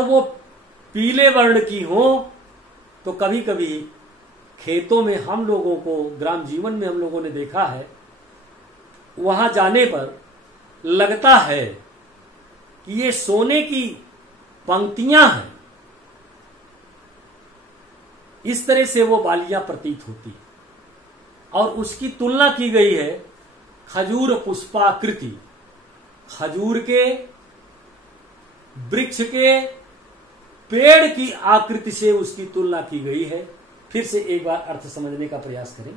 वो पीले वर्ण की हो, तो कभी कभी खेतों में हम लोगों को, ग्राम जीवन में हम लोगों ने देखा है, वहां जाने पर लगता है कि ये सोने की पंक्तियां हैं। इस तरह से वो बालियां प्रतीत होती, और उसकी तुलना की गई है खजूर पुष्पाकृति, खजूर के वृक्ष के पेड़ की आकृति से उसकी तुलना की गई है। फिर से एक बार अर्थ समझने का प्रयास करें।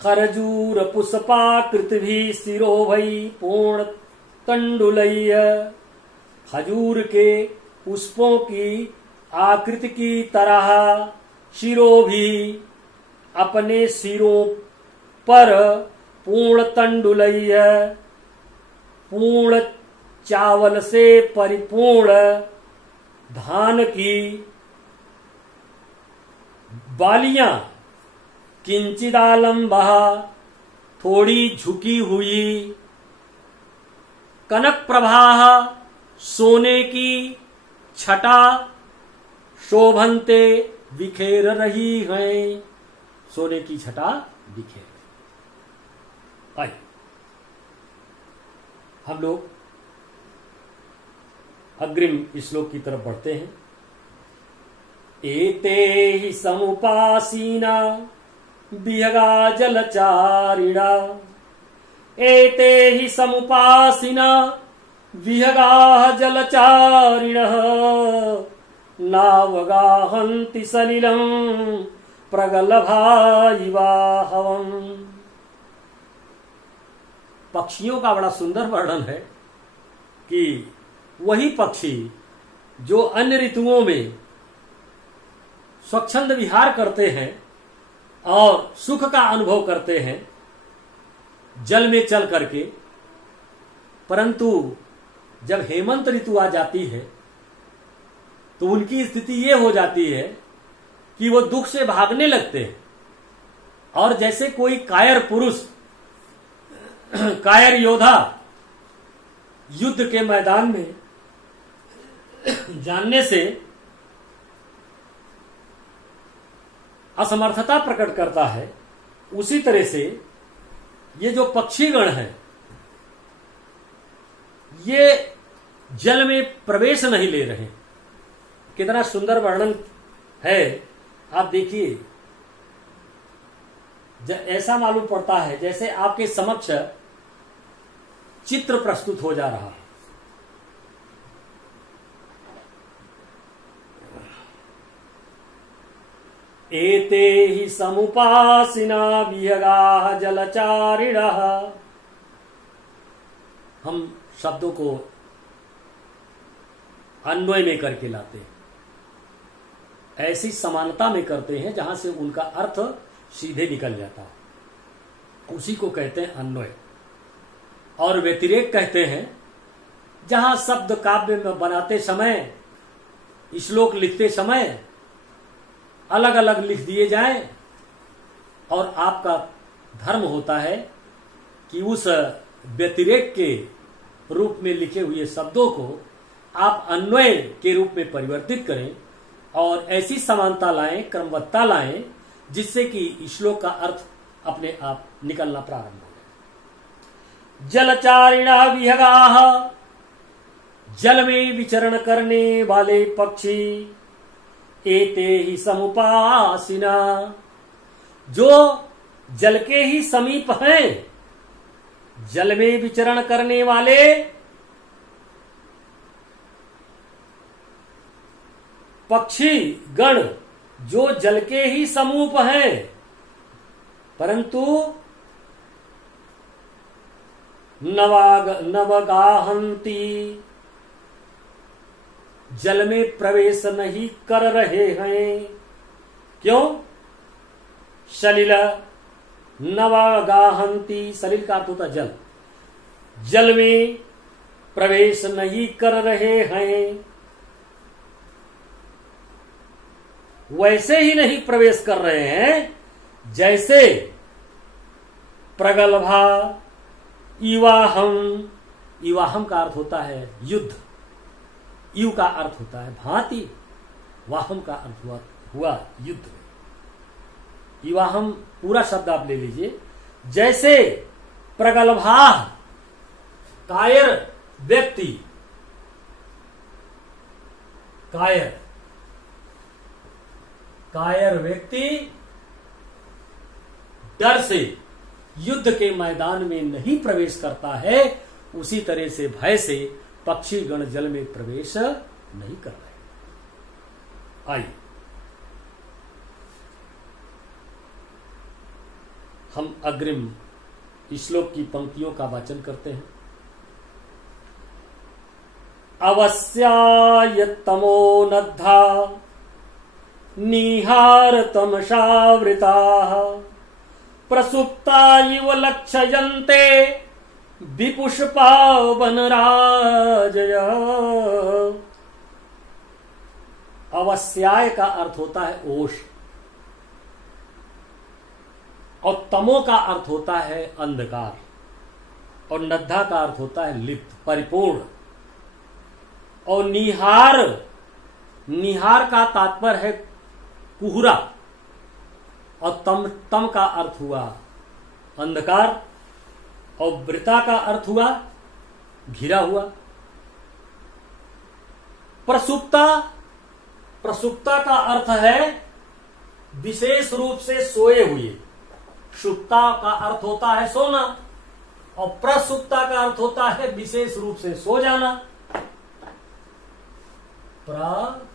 खरजूर पुष्पाकृति भी सिरो भई पूर्ण तंडुलय, खजूर के पुष्पों की आकृति की तरह शिरो भी अपने सिरों पर पूर्ण तंडुलय, पूर्ण चावल से परिपूर्ण धान की बालियां, किंचिदालंबा थोड़ी झुकी हुई, कनक प्रभा सोने की छटा शोभनते बिखेर रही हैं, सोने की छटा बिखेर। आइए हम लोग अग्रिम श्लोक की तरफ बढ़ते हैं। एते हि समुपासीना विहगा जलचारिणा, एते हि समुपासीना विहगा जलचारिणः, नावगाहन्ति सलिलं प्रगल्भाइवाहवम्। पक्षियों का बड़ा सुंदर वर्णन है कि वही पक्षी जो अन्य ऋतुओं में स्वच्छंद विहार करते हैं और सुख का अनुभव करते हैं जल में चल करके, परंतु जब हेमंत ऋतु आ जाती है तो उनकी स्थिति ये हो जाती है कि वो दुख से भागने लगते हैं, और जैसे कोई कायर पुरुष, कायर योद्धा युद्ध के मैदान में जानने से असमर्थता प्रकट करता है, उसी तरह से ये जो पक्षीगण है ये जल में प्रवेश नहीं ले रहे। कितना सुंदर वर्णन है, आप देखिए। ऐसा मालूम पड़ता है जैसे आपके समक्ष चित्र प्रस्तुत हो जा रहा है। एते हि समुपासिना विहगा जलचारिणः। हम शब्दों को अन्वय में करके लाते हैं, ऐसी समानता में करते हैं जहां से उनका अर्थ सीधे निकल जाता है, उसी को कहते हैं अन्वय। और व्यतिरेक कहते हैं जहां शब्द काव्य में बनाते समय, श्लोक लिखते समय अलग अलग लिख दिए जाएं, और आपका धर्म होता है कि उस व्यतिरेक के रूप में लिखे हुए शब्दों को आप अन्वय के रूप में परिवर्तित करें और ऐसी समानता लाएं, क्रमवत्ता लाएं, जिससे कि श्लोक का अर्थ अपने आप निकलना प्रारंभ हो जाए। जलचारिणा विहगाः, जल में विचरण करने वाले पक्षी, एते ही समुपासिना, जो जल के ही समीप हैं, जल में विचरण करने वाले पक्षी गण जो जल के ही समीप हैं, परंतु नवगाहंती, जल में प्रवेश नहीं कर रहे हैं। क्यों? सलिल नवगाहंती, सलिल का अर्थ होता जल, जल में प्रवेश नहीं कर रहे हैं। वैसे ही नहीं प्रवेश कर रहे हैं जैसे प्रगल्भा इवाहम, इवाहम का अर्थ होता है युद्ध, यु का अर्थ होता है भांति, वाहम का अर्थ हुआ युद्ध में। युवाहम पूरा शब्द आप ले लीजिए। जैसे प्रगल्भा कायर व्यक्ति, कायर व्यक्ति डर से युद्ध के मैदान में नहीं प्रवेश करता है, उसी तरह से भय से पक्षी गण जल में प्रवेश नहीं कर रहे। आइए हम अग्रिम श्लोक की पंक्तियों का वाचन करते हैं। अवस्यायतमो नद्धा निहार तमसावृताः प्रसुप्ता इव लक्षयन्ते विपुष्पा वनराजयः। अवस्याय का अर्थ होता है ओष, और तमो का अर्थ होता है अंधकार, और नद्धा का अर्थ होता है लिप्त, परिपूर्ण। और निहार, निहार का तात्पर्य है कुहरा, और तम का अर्थ हुआ अंधकार, और वृता का अर्थ हुआ घिरा हुआ। प्रसुप्ता, प्रसुप्ता का अर्थ है विशेष रूप से सोए हुए। सुप्ता का अर्थ होता है सोना, और प्रसुप्ता का अर्थ होता है विशेष रूप से सो जाना। प्रसुप्ता,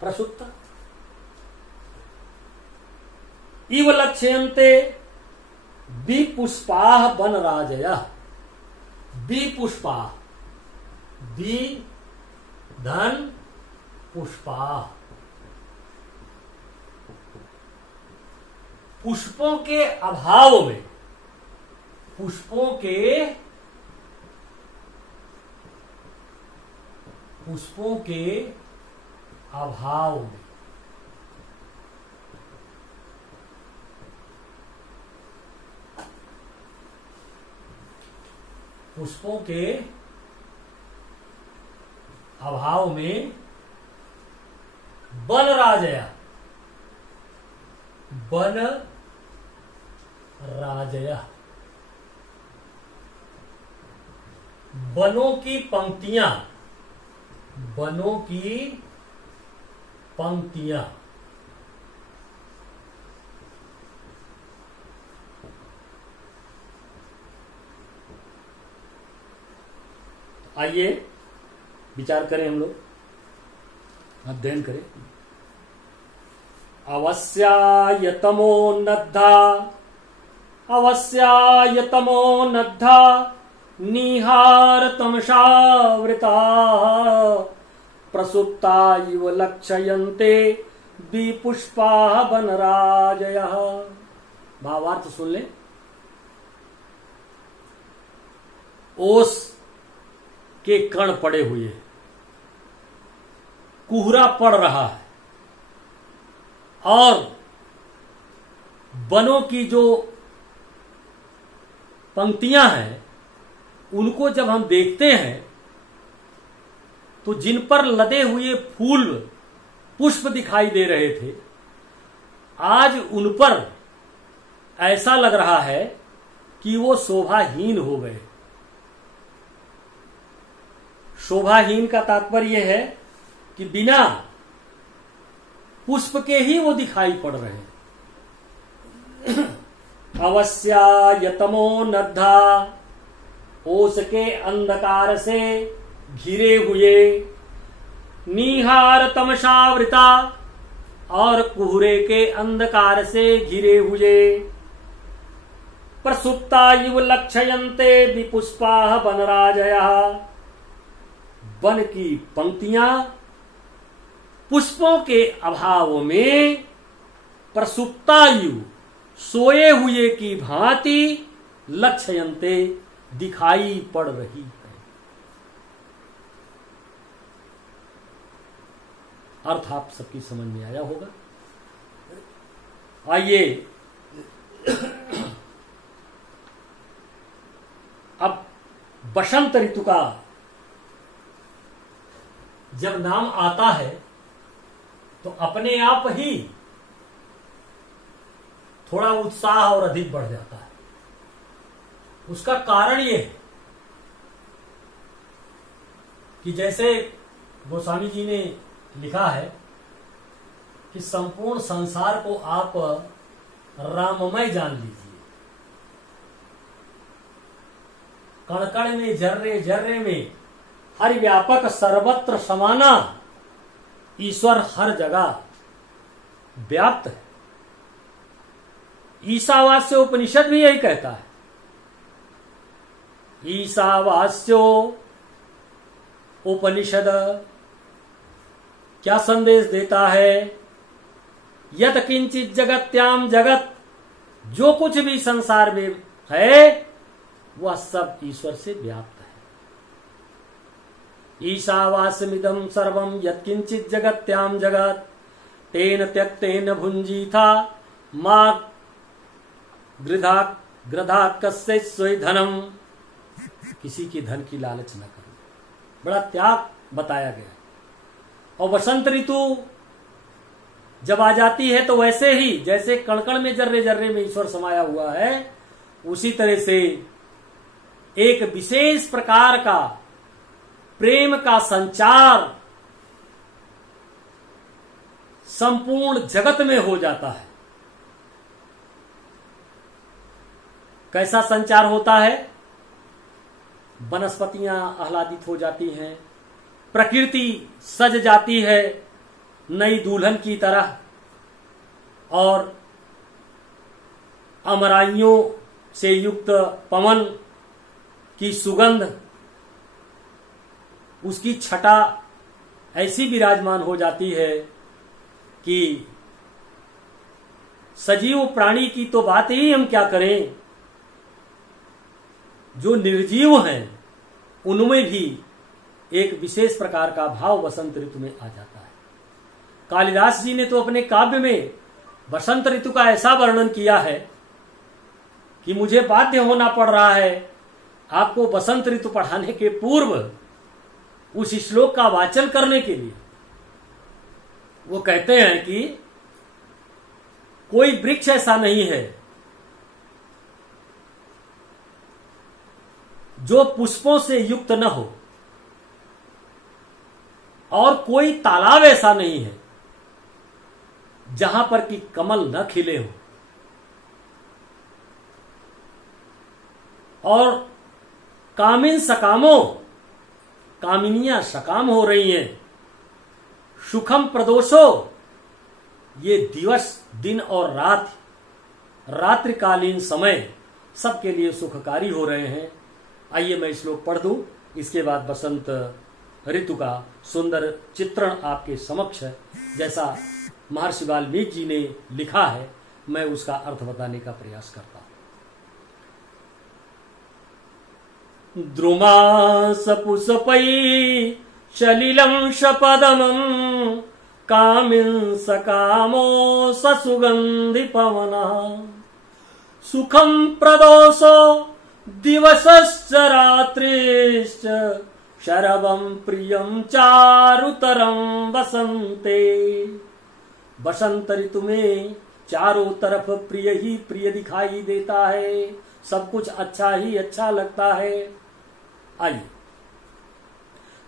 प्रसुप्ता। इव लक्ष्यन्ते विपुष्पाः वनराजयः। विपुष्पा, वि धन पुष्पा, पुष्पों के अभाव में, पुष्पों के अभाव में पुष्पों के अभाव में वन राजया, वन राजया, वनों की पंक्तियां, वनों की पंक्तियां। आइए विचार करें, हम लोग अध्ययन करें। अवस्यायतमो नद्धा, अवस्यायतमो नद्धा निहार तमसावृता प्रसुप्ता इव लक्षयन्ते विपुष्पा वनराजयः। भावार्थ सुन ले। ओस के कण पड़े हुए, कुहरा पड़ रहा है, और वनों की जो पंक्तियां हैं उनको जब हम देखते हैं तो जिन पर लदे हुए फूल पुष्प दिखाई दे रहे थे, आज उन पर ऐसा लग रहा है कि वो शोभाहीन हो गए। शोभाहीन का तात्पर्य है कि बिना पुष्प के ही वो दिखाई पड़ रहे हैं। अवस्यायतमो नद्धा, ओस के अंधकार से घिरे हुए, निहार तमसावृता, और कुहरे के अंधकार से घिरे हुए, प्रसुप्ता इव लक्षयन्ते विपुष्पाः वनराजयः। वन की पंक्तियां पुष्पों के अभाव में प्रसुप्तायु, सोए हुए की भांति, लक्षयन्ते, दिखाई पड़ रही है। अर्थ आप सबकी समझ में आया होगा। आइए अब बसंत ऋतु का जब नाम आता है तो अपने आप ही थोड़ा उत्साह और अधिक बढ़ जाता है। उसका कारण ये है कि जैसे गोस्वामी जी ने लिखा है कि संपूर्ण संसार को आप राममय जान लीजिए। कण कण में, जर्रे जर्रे में, हर व्यापक सर्वत्र समाना, ईश्वर हर जगह व्याप्त है। ईशावास्य उपनिषद भी यही कहता है। ईशावास्यो उपनिषद क्या संदेश देता है? यत किंचित जगत्याम जगत, जो कुछ भी संसार में है वह सब ईश्वर से व्याप्त है। ईशावास्यमिदं सर्वं यत किंचित जगत्याम जगत, तेन त्यक्तेन भुंजीथा मा गृधा कस्य स्वे धनम। किसी की धन की लालच न करो। बड़ा त्याग बताया गया। और बसंत ऋतु जब आ जाती है तो वैसे ही जैसे कणकण में, जर्रे जर्रे में ईश्वर समाया हुआ है, उसी तरह से एक विशेष प्रकार का प्रेम का संचार संपूर्ण जगत में हो जाता है। कैसा संचार होता है? वनस्पतियां आह्लादित हो जाती हैं, प्रकृति सज जाती है नई दुल्हन की तरह, और अमराइयों से युक्त पवन की सुगंध, उसकी छटा ऐसी विराजमान हो जाती है कि सजीव प्राणी की तो बात ही हम क्या करें, जो निर्जीव हैं उनमें भी एक विशेष प्रकार का भाव बसंत ऋतु में आ जाता है। कालिदास जी ने तो अपने काव्य में बसंत ऋतु का ऐसा वर्णन किया है कि मुझे बाध्य होना पड़ रहा है आपको बसंत ऋतु पढ़ाने के पूर्व उस श्लोक का वाचन करने के लिए। वो कहते हैं कि कोई वृक्ष ऐसा नहीं है जो पुष्पों से युक्त न हो, और कोई तालाब ऐसा नहीं है जहां पर कि कमल न खिले हो, और कामिन सकामो, कामिनियां सकाम हो रही हैं, सुखम प्रदोषो, ये दिवस, दिन और रात, रात्रिकालीन समय सबके लिए सुखकारी हो रहे हैं। आइए मैं श्लोक पढ़ दूं, इसके बाद बसंत ऋतु का सुंदर चित्रण आपके समक्ष है। जैसा महर्षि वाल्मीकि जी ने लिखा है मैं उसका अर्थ बताने का प्रयास करता हूं। द्रुमास पुष्पै सलिलं शपदमं कामिं सकामो ससुगंधि पवनः सुखं प्रदोषो दिवसश्च रात्रिश्च शरवं प्रियं चारुतरं बसंते। बसंत ऋतु में चारों तरफ प्रिय ही प्रिय दिखाई देता है, सब कुछ अच्छा ही अच्छा लगता है। आइए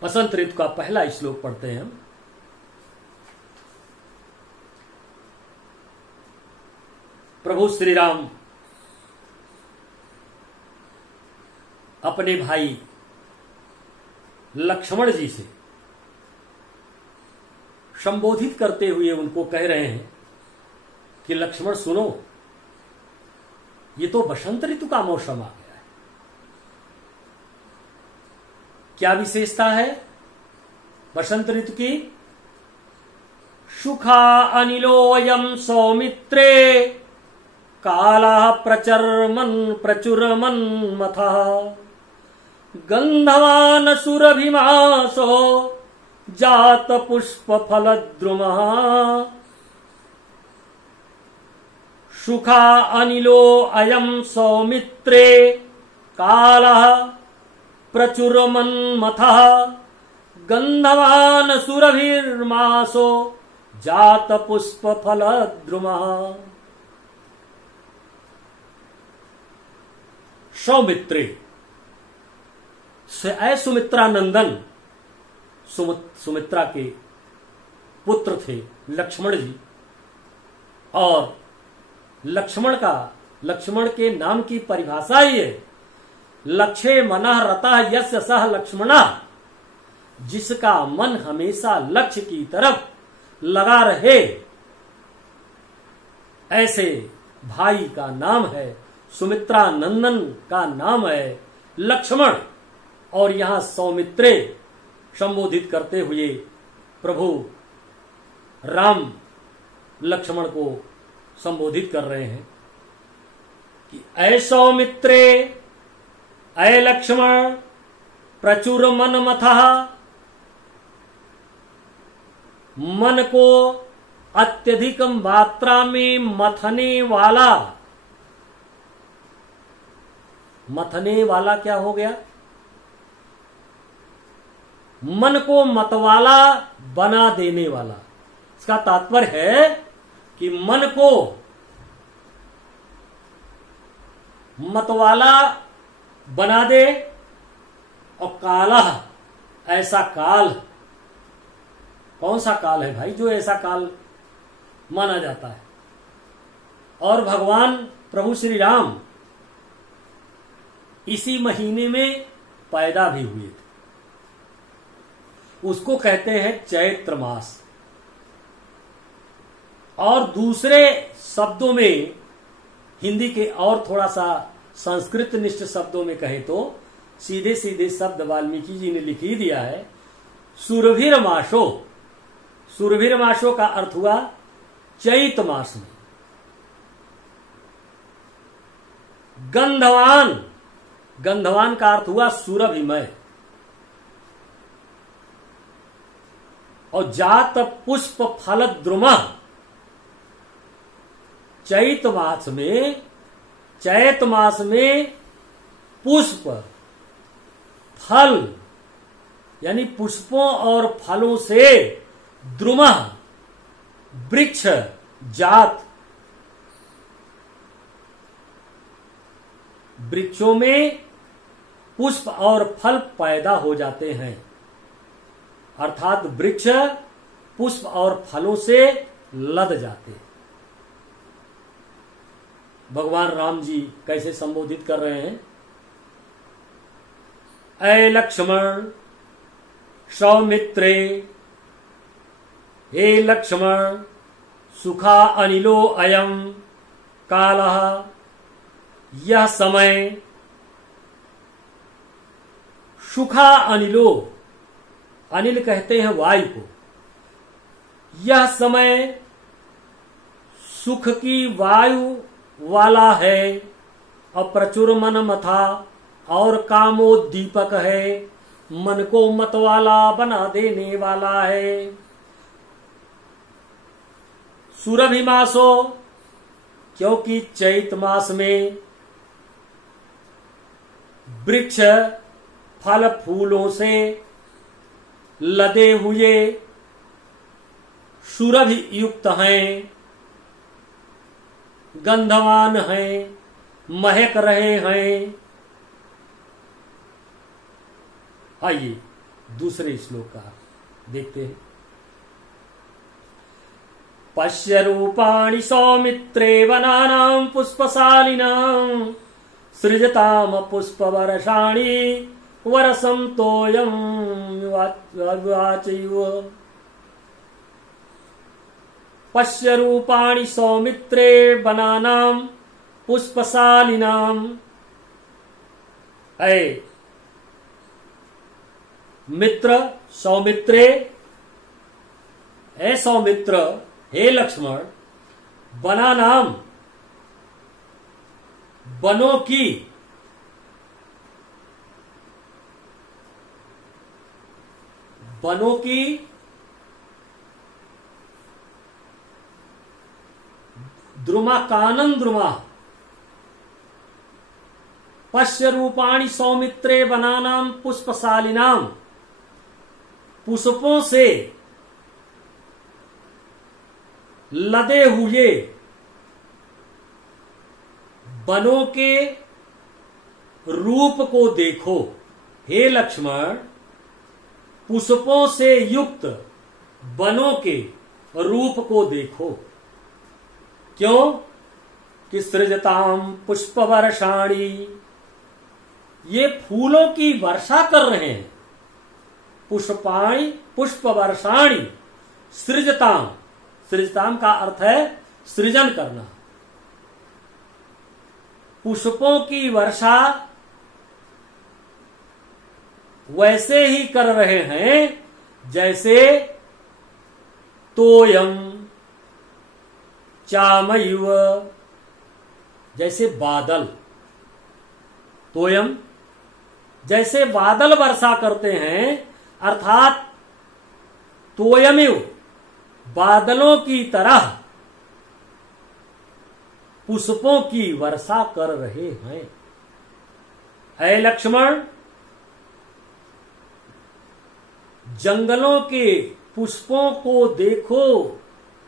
बसंत ऋतु का पहला श्लोक पढ़ते हैं हम। प्रभु श्री राम अपने भाई लक्ष्मण जी से संबोधित करते हुए उनको कह रहे हैं कि लक्ष्मण सुनो, ये तो बसंत ऋतु का मौसम आ गया है। क्या विशेषता है बसंत ऋतु की? सुखा अनिलोयम सौमित्रे काला प्रचुरमन मथः गंधवान सुरभिमासो जात पुष्प फलद्रुमः सुखा अनिलो अयम सौमित्रे कालः प्रचुरमन्मथः गन्धवान् सुरभिर्मासो जात पुष्प फलद्रुमः। सौमित्रे सुमित्रा नंदन सुमित्रा के पुत्र थे लक्ष्मण जी, और लक्ष्मण के नाम की परिभाषा ही है लक्ष्ये मनः रतः यस्य सह लक्ष्मणः, जिसका मन हमेशा लक्ष्य की तरफ लगा रहे, ऐसे भाई का नाम है, सुमित्रा नंदन का नाम है लक्ष्मण। और यहां सौमित्रे संबोधित करते हुए प्रभु राम लक्ष्मण को संबोधित कर रहे हैं कि ऐ सौमित्रे ऐ लक्ष्मण प्रचुर मन मथः, मन को अत्यधिक मात्रा में मथने वाला क्या हो गया? मन को मतवाला बना देने वाला। इसका तात्पर्य है कि मन को मतवाला बना दे, और कालः ऐसा काल, कौन सा काल है भाई जो ऐसा काल माना जाता है? और भगवान प्रभु श्री राम इसी महीने में पैदा भी हुए थे, उसको कहते हैं चैत्र मास। और दूसरे शब्दों में, हिंदी के और थोड़ा सा संस्कृत निष्ठ शब्दों में कहे तो सीधे सीधे शब्द वाल्मीकि जी ने लिख ही दिया है सुरभिर मासो। सुरभिर मासो का अर्थ हुआ चैत मास में। गंधवान का अर्थ हुआ सुरभिमय। और जात पुष्प फल द्रुमा, चैत मास में पुष्प फल यानी पुष्पों और फलों से द्रुमा वृक्ष जात, वृक्षों में पुष्प और फल पैदा हो जाते हैं, अर्थात वृक्ष पुष्प और फलों से लद जाते हैं। भगवान राम जी कैसे संबोधित कर रहे हैं? ऐ लक्ष्मण सौमित्रे, हे लक्ष्मण सुखा अनिलो अयम कालः, यह समय सुखा अनिलो, अनिल कहते हैं वायु को, यह समय सुख की वायु वाला है, और प्रचुर मन मथा और कामोद्दीपक है, मन को मतवाला बना देने वाला है। सुरभि मासो, क्योंकि चैत मास में वृक्ष फल फूलों से लदे हुए सुरभि युक्त हैं, गंधवान हैं, महक रहे हैं। आइए दूसरे श्लोक का देखते हैं। पश्य रूपाणि सौमित्रे वनानां पुष्पशालिनां, सृजताम पुष्प वर्षाणि वरसं तोयं वाचैव। पश्य रूपाणि सौमित्रे वनानां पुष्पशालिनां, ऐ मित्र सौमित्रे, हे सौमित्र, हे लक्ष्मण, वनानां वनों की, वनों की द्रुमा कानन द्रुमा, पश्य रूपाणी सौमित्रे वनानाम पुष्पशालिनाम, पुष्पों से लदे हुए वनों के रूप को देखो। हे लक्ष्मण, पुष्पों से युक्त वनों के रूप को देखो। क्यों कि सृजताम पुष्प वर्षाणी, ये फूलों की वर्षा कर रहे हैं। पुष्पाणी पुष्प वर्षाणी सृजताम, सृजताम का अर्थ है सृजन करना। पुष्पों की वर्षा वैसे ही कर रहे हैं जैसे तोयम चामयुव, जैसे बादल। तोयम जैसे बादल वर्षा करते हैं, अर्थात तोयमिव बादलों की तरह पुष्पों की वर्षा कर रहे हैं। ऐ लक्ष्मण, जंगलों के पुष्पों को देखो।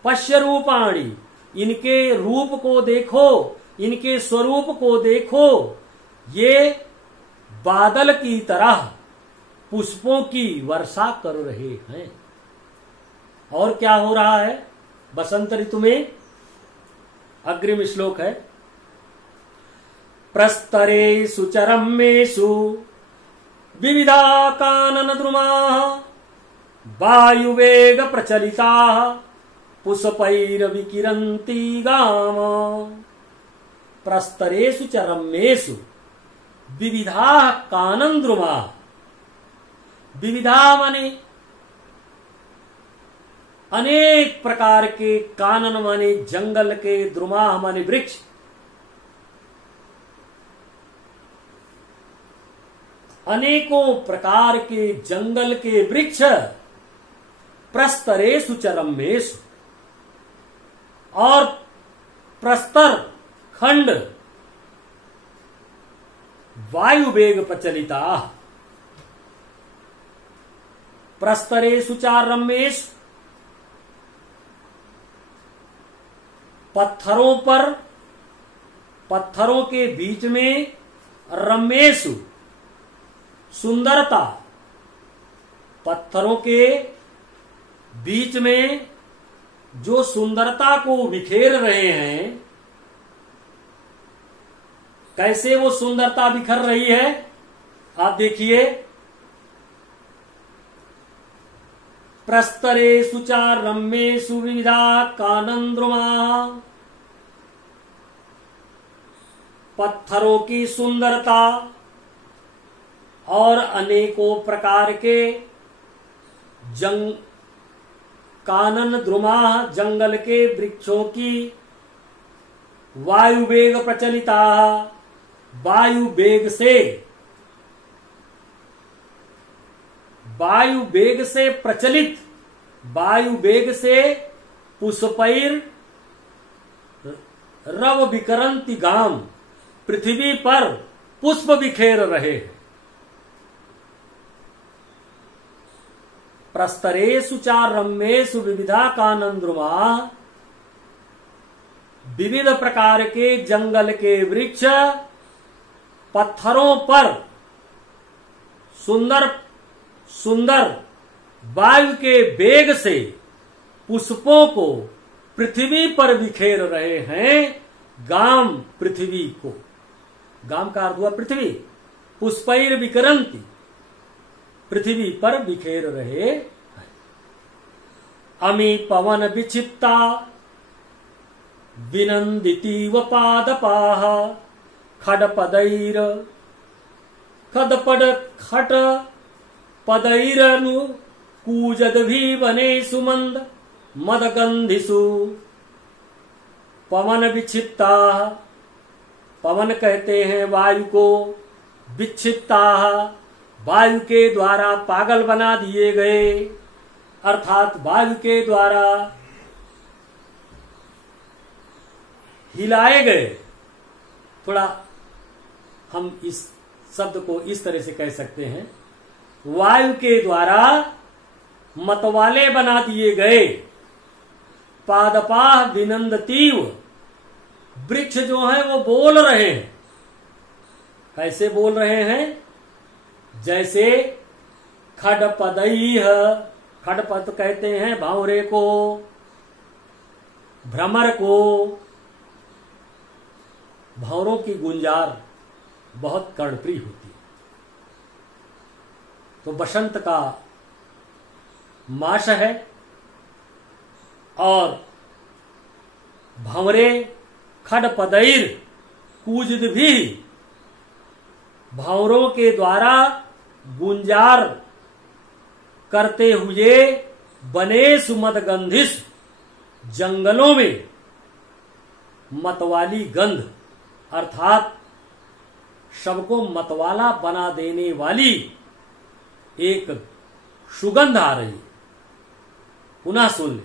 पश्य रूपाणी, इनके रूप को देखो, इनके स्वरूप को देखो। ये बादल की तरह पुष्पों की वर्षा कर रहे हैं। और क्या हो रहा है बसंत ऋतु में? अग्रिम श्लोक है, प्रस्तरेषु चरमेषु विविधा कानन द्रुमाः वायुवेग प्रचलिताः पुष्पैर्विकिरन्ति गाम। प्रस्तरेषु चरमेषु विविधा कानन द्रुमाः, विविधा माने अनेक प्रकार के, कानन माने जंगल के, द्रुमाः माने वृक्ष। अनेकों प्रकार के जंगल के वृक्ष प्रस्तरेषु चरमेषु, और प्रस्तर खंड वायु वेग प्रचलिता। प्रस्तरेषु चरमेषु पत्थरों पर, पत्थरों के बीच में, रमेशु सुंदरता, पत्थरों के बीच में जो सुंदरता को बिखेर रहे हैं। कैसे वो सुंदरता बिखर रही है आप देखिए। प्रस्तरेषु च रम्येषु विविधा कानन द्रुमाः, पत्थरों की सुंदरता और अनेकों प्रकार के कानन द्रुमाः, जंगल के वृक्षों की, वायु वेग प्रचलिता, वायु वेग से प्रचलित, वायु वेग से पुष्पैर रव विकरन्ति गाम, पृथ्वी पर पुष्प बिखेर रहे हैं। प्रस्तरेषु च रम्येषु विविधा कानन द्रुमाः, विविध प्रकार के जंगल के वृक्ष पत्थरों पर सुंदर सुंदर वायु के वेग से पुष्पों को पृथ्वी पर बिखेर रहे हैं। गाम, पृथ्वी को, गाम का अर्थ हुआ पृथ्वी। पुष्पैर विकरन्ति, पृथ्वी पर बिखेर रहे हैं। अमी पवन विक्षिप्ता विनन्दितीव पादपाः खडपदैर खट पदैरनु कूजद्भिवनेषु मंद मदगंधिषु। पवन विक्षिप्ता, पवन कहते हैं वायु को, विक्षिप्ता वायु के द्वारा पागल बना दिए गए, अर्थात वायु के द्वारा हिलाए गए, थोड़ा हम इस शब्द को इस तरह से कह सकते हैं, वायु के द्वारा मतवाले बना दिए गए पादपाह विनंदतीव वृक्ष जो है वो बोल रहे हैं। कैसे बोल रहे हैं? जैसे खडपदईह, खडपद कहते हैं भावरे को, भ्रमर को। भंवरों की गुंजार बहुत कर्णप्रिय होती है। तो बसंत का मास है और भंवरे खडपदैर कूजिद भी भंवरों के द्वारा गुंजार करते हुए बने सुमदगंधिस जंगलों में मतवाली गंध अर्थात सबको मतवाला बना देने वाली एक सुगंध आ रही। पुनः सुन ले।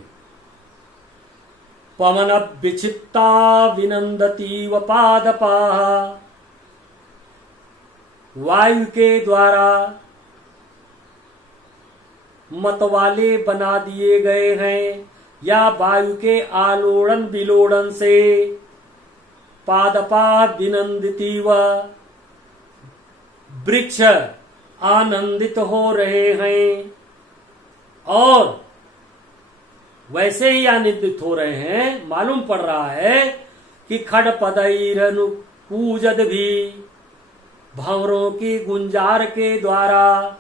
पवन विचित्ता विनंदतीव पादपाः, वायु के द्वारा मतवाले बना दिए गए हैं या वायु के आलोड़न विलोड़न से पादपा विनंदितीव वृक्ष आनंदित हो रहे हैं और वैसे ही आनंदित हो रहे हैं। मालूम पड़ रहा है कि खडपदैरनु पूजद भी भंवरों की गुंजार के द्वारा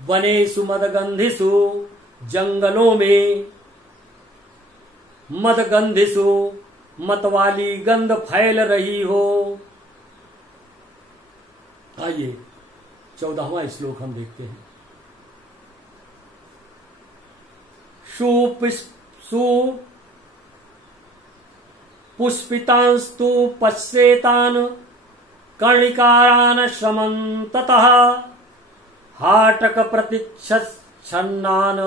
बने सुमदगंधिसु जंगलों में मदगंधिसु मतवाली गंध फैल रही हो। आइए 14वां श्लोक हम देखते हैं। पुष्पितांस्तु पश्येतान कर्णिकारान समन्ततः हाटक प्रतीक्षन्नान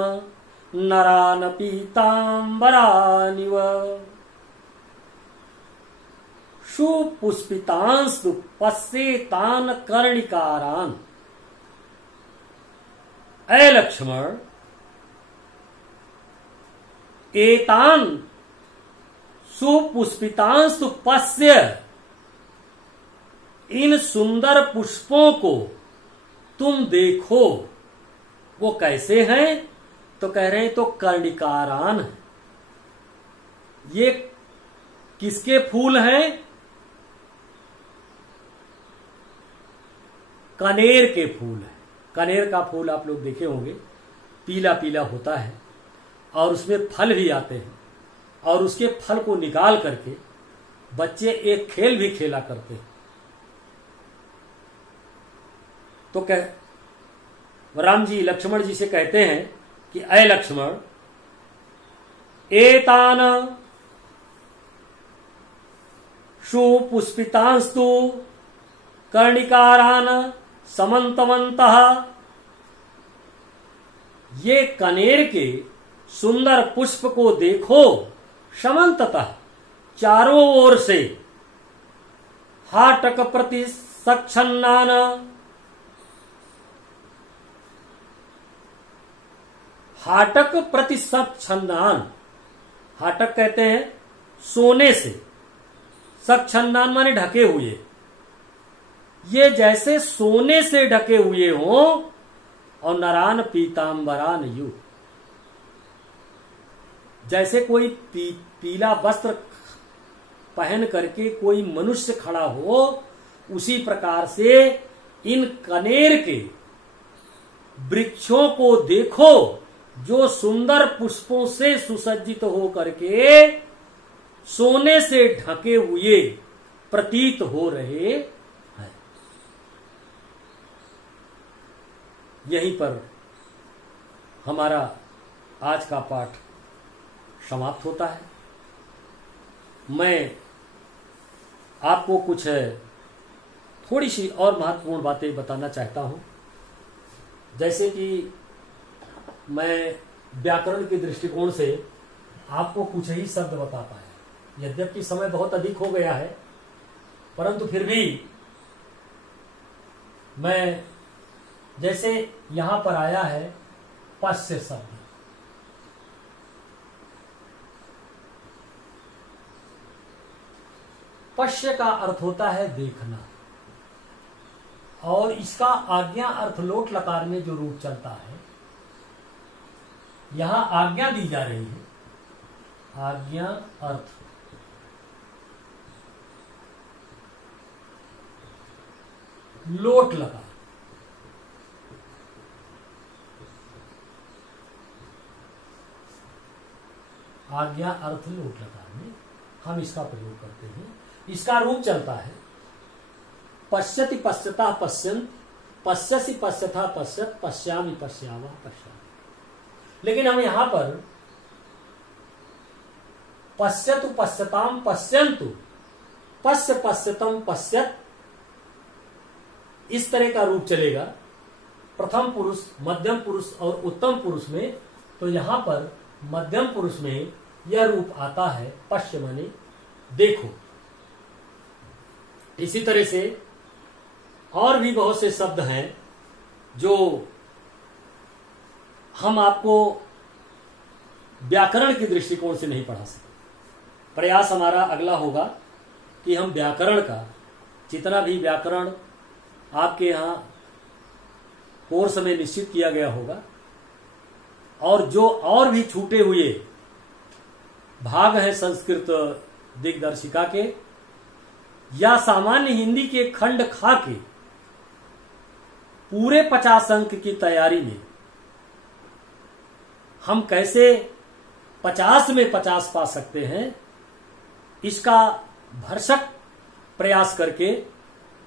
नरान पीतांबरानिव। सुपुष्पितांस्तु पश्येतान कर्णिकारान। ऐ लक्ष्मण, एतान सुपुष्पितांस्तु पश्य, इन सुंदर पुष्पों को तुम देखो। वो कैसे हैं? तो कह रहे हैं तो कर्णिकारान। ये किसके फूल हैं? कनेर के फूल है। कनेर का फूल आप लोग देखे होंगे, पीला पीला होता है और उसमें फल भी आते हैं और उसके फल को निकाल करके बच्चे एक खेल भी खेला करते हैं। तो राम जी लक्ष्मण जी से कहते हैं कि ऐ लक्ष्मण, एतान सुपुष्पितांस्तु कर्णिकारान समन्तवन्तः, ये कनेर के सुंदर पुष्प को देखो समन्ततः, चारों ओर से। हाटक प्रति सक्षन्नान, हाटक प्रति सक्षन्नान। हाटक कहते हैं सोने से, सक्षन्नान माने ढके हुए। ये जैसे सोने से ढके हुए हों और नरान पीतांबरान यू, जैसे कोई पीला वस्त्र पहन करके कोई मनुष्य खड़ा हो, उसी प्रकार से इन कनेर के वृक्षों को देखो जो सुंदर पुष्पों से सुसज्जित हो करके सोने से ढके हुए प्रतीत हो रहे हैं। यहीं पर हमारा आज का पाठ समाप्त होता है। मैं आपको कुछ थोड़ी सी और महत्वपूर्ण बातें बताना चाहता हूं। जैसे कि मैं व्याकरण के दृष्टिकोण से आपको कुछ ही शब्द बता पाया। यद्यपि समय बहुत अधिक हो गया है, परंतु फिर भी मैं जैसे यहां पर आया है पश्य शब्द, पश्य का अर्थ होता है देखना, और इसका आज्ञा अर्थ लोट लकार में जो रूप चलता है, यहां आज्ञा दी जा रही है, आज्ञा अर्थ लोट लकार, आज्ञा अर्थ लोट लकार में हम इसका प्रयोग करते हैं। इसका रूप चलता है पश्यति पश्यता पश्यन्, पश्यसि पश्यथा पश्यत, पश्यामि पश्यावा पश्यामि। लेकिन हम यहां पर पश्यतु पश्यताम पश्यन्तु, पश्य पश्यतम पश्यत, इस तरह का रूप चलेगा प्रथम पुरुष, मध्यम पुरुष और उत्तम पुरुष में। तो यहां पर मध्यम पुरुष में यह रूप आता है पश्य माने देखो। इसी तरह से और भी बहुत से शब्द हैं जो हम आपको व्याकरण के दृष्टिकोण से नहीं पढ़ा सकते। प्रयास हमारा अगला होगा कि हम व्याकरण का, जितना भी व्याकरण आपके यहां कोर्स में निश्चित किया गया होगा, और जो और भी छूटे हुए भाग हैं संस्कृत दिग्दर्शिका के या सामान्य हिंदी के खंड खा के पूरे 50 अंक की तैयारी में हम कैसे 50 में 50 पा सकते हैं, इसका भरसक प्रयास करके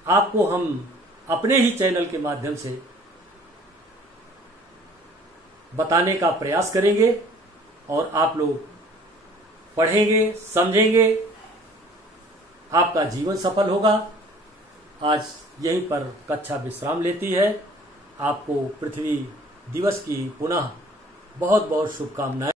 आपको हम अपने ही चैनल के माध्यम से बताने का प्रयास करेंगे, और आप लोग पढ़ेंगे, समझेंगे, आपका जीवन सफल होगा। आज यहीं पर कक्षा विश्राम लेती है। आपको पृथ्वी दिवस की पुनः बहुत बहुत शुभकामनाएं।